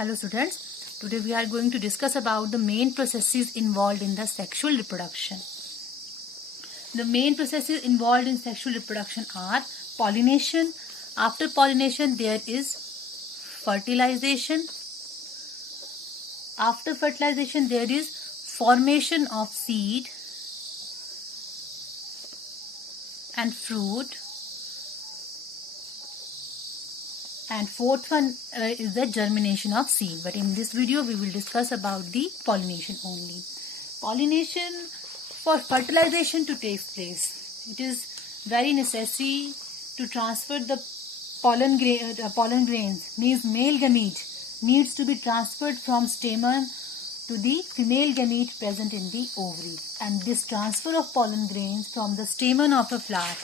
Hello students, today we are going to discuss about the main processes involved in the sexual reproduction. The main processes involved in sexual reproduction are pollination. After pollination there is fertilization. After fertilization there is formation of seed and fruit. And fourth one is the germination of seed. But in this video we will discuss about the pollination only. Pollination, for fertilization to take place, it is very necessary to transfer the pollen grains, means male gamete needs to be transferred from stamen to the female gamete present in the ovary. And this transfer of pollen grains from the stamen of a flower,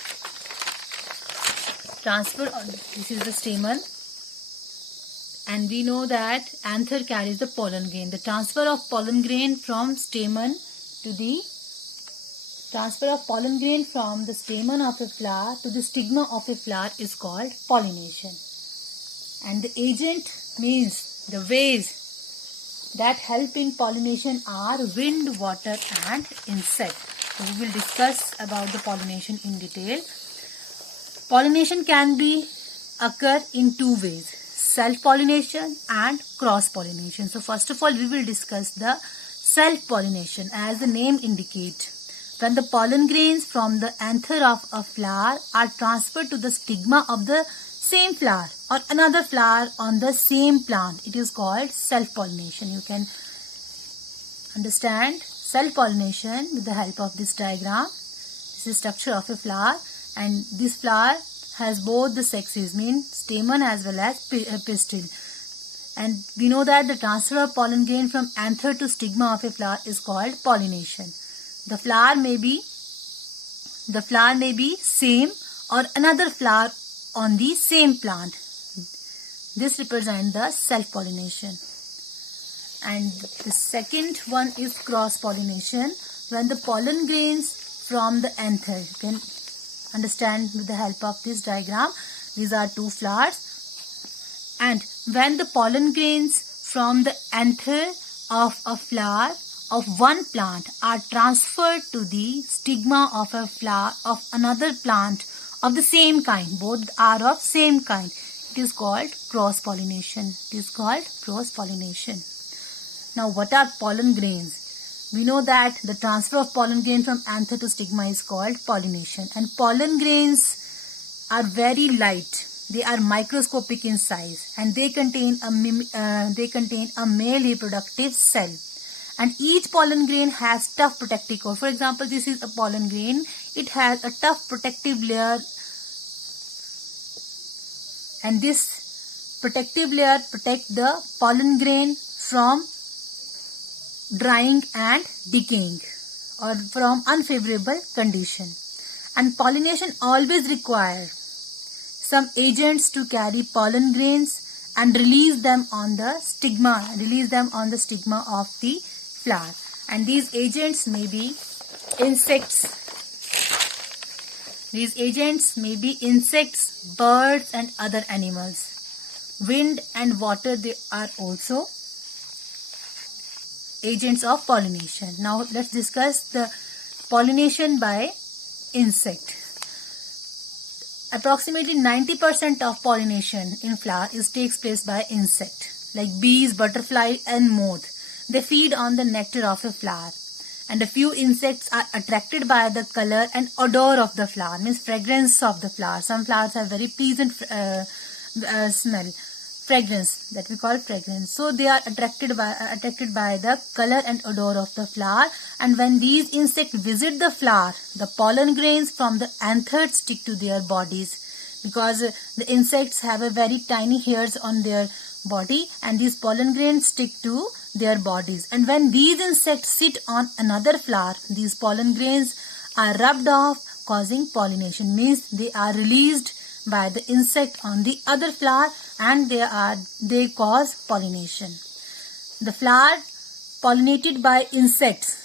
this is the stamen, and we know that anther carries the pollen grain. The transfer of pollen grain from the stamen of the stamen of a flower to the stigma of a flower is called pollination. And the agent, means the ways that help in pollination, are wind, water and insect. So we will discuss about the pollination in detail. Pollination can occur in two ways: self-pollination and cross-pollination. So first of all we will discuss the self-pollination. As the name indicates, when the pollen grains from the anther of a flower are transferred to the stigma of the same flower or another flower on the same plant, it is called self-pollination. You can understand self-pollination with the help of this diagram. This is structure of a flower, and this flower has both the sexes, means stamen as well as pistil. And we know that the transfer of pollen grain from anther to stigma of a flower is called pollination. The flower may be same or another flower on the same plant. This represents the self-pollination. And the second one is cross-pollination, when the pollen grains from the anther, you can understand with the help of this diagram, these are two flowers, and when the pollen grains from the anther of a flower of one plant are transferred to the stigma of a flower of another plant of the same kind, both are of same kind, it is called cross-pollination. Now what are pollen grains? We know that the transfer of pollen grain from anther to stigma is called pollination. And pollen grains are very light. They are microscopic in size, and they contain a male reproductive cell. And each pollen grain has tough protective coat. For example, this is a pollen grain. It has a tough protective layer, and this protective layer protects the pollen grain from drying and decaying or from unfavorable condition. And pollination always requires some agents to carry pollen grains and release them on the stigma of the flower. And these agents may be insects. Birds and other animals. Wind and water, they are also agents of pollination. Now let's discuss the pollination by insect. Approximately 90% of pollination in flower takes place by insect, like bees, butterfly and moth. They feed on the nectar of a flower, and a few insects are attracted by the color and odor of the flower, means fragrance of the flower. Some flowers have very pleasant smell, fragrance, that we call fragrance. So they are attracted by the color and odor of the flower. And when these insects visit the flower, the pollen grains from the anther stick to their bodies, because the insects have a very tiny hairs on their body, and these pollen grains stick to their bodies. And when these insects sit on another flower, these pollen grains are rubbed off, causing pollination, means they are released by the insect on the other flower, and they cause pollination. The flower pollinated by insects,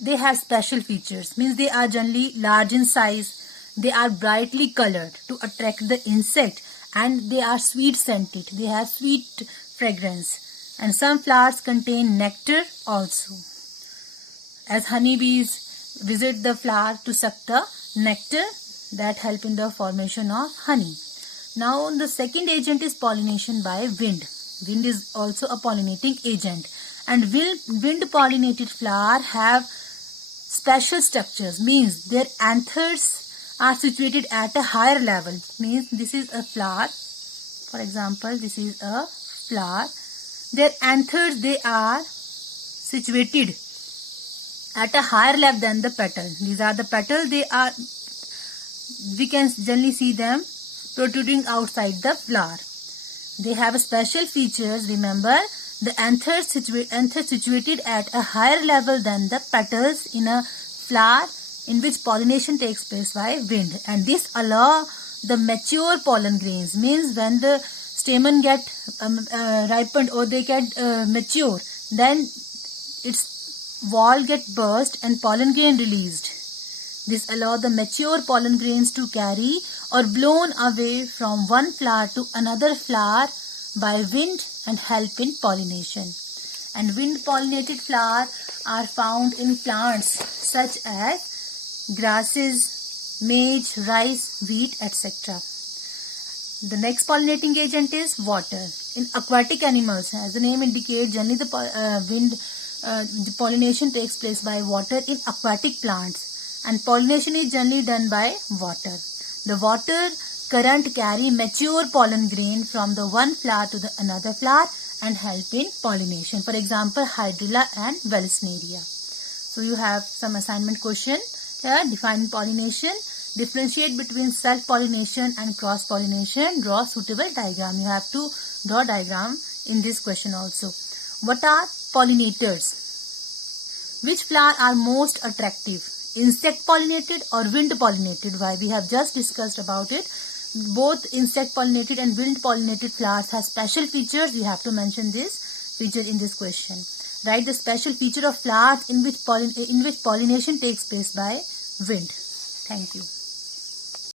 they have special features, means they are generally large in size, they are brightly colored to attract the insect, and they are sweet scented, they have sweet fragrance. And some flowers contain nectar also, as honeybees visit the flower to suck the nectar that help in the formation of honey. Now the second agent is pollination by wind. Wind is also a pollinating agent, and wind pollinated flower have special structures, means their anthers are situated at a higher level. Means this is a flower, for example this is a flower, their anthers, they are situated at a higher level than the petal. These are the petals, we can generally see them protruding outside the flower. They have special features. Remember, the anthers situated at a higher level than the petals in a flower in which pollination takes place by wind, and this allow the mature pollen grains, means when the stamen get ripened or they get mature, then its wall get burst and pollen grain released. This allow the mature pollen grains to carry or blown away from one flower to another flower by wind and help in pollination. And wind pollinated flowers are found in plants such as grasses, maize, rice, wheat, etc. The next pollinating agent is water. In aquatic animals, as the name indicates, generally the pollination takes place by water in aquatic plants, and pollination is generally done by water. The water current carry mature pollen grain from the one flower to the another flower and help in pollination. For example, hydrilla and Vallisneria. So you have some assignment question here. Define pollination. Differentiate between self-pollination and cross-pollination. Draw suitable diagram. You have to draw diagram in this question also. What are pollinators? Which flower are most attractive? Insect pollinated or wind pollinated? Why? We have just discussed about it. Both insect pollinated and wind pollinated flowers have special features. You have to mention this feature in this question. Write the special feature of flowers in which pollination takes place by wind. Thank you.